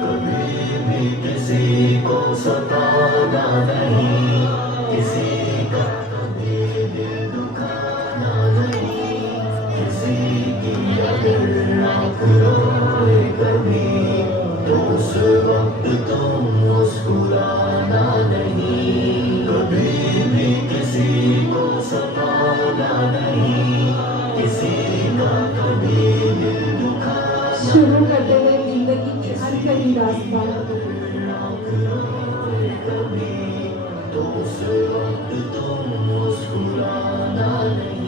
कभी भी किसी को सताना नहीं, किसी का कभी दिल दुखाना नहीं, किसी की अगर आँख रोए कभी तो उस वक्त तुम मुस्कुराना नहीं। कभी भी किसी को सताना नहीं, किसी का कभी दिल दुखाना। शुरू करते हुए जिंदगी की हर कड़ी दास्तान कभी तो उस वक्त तुम मुस्कुराना नहीं।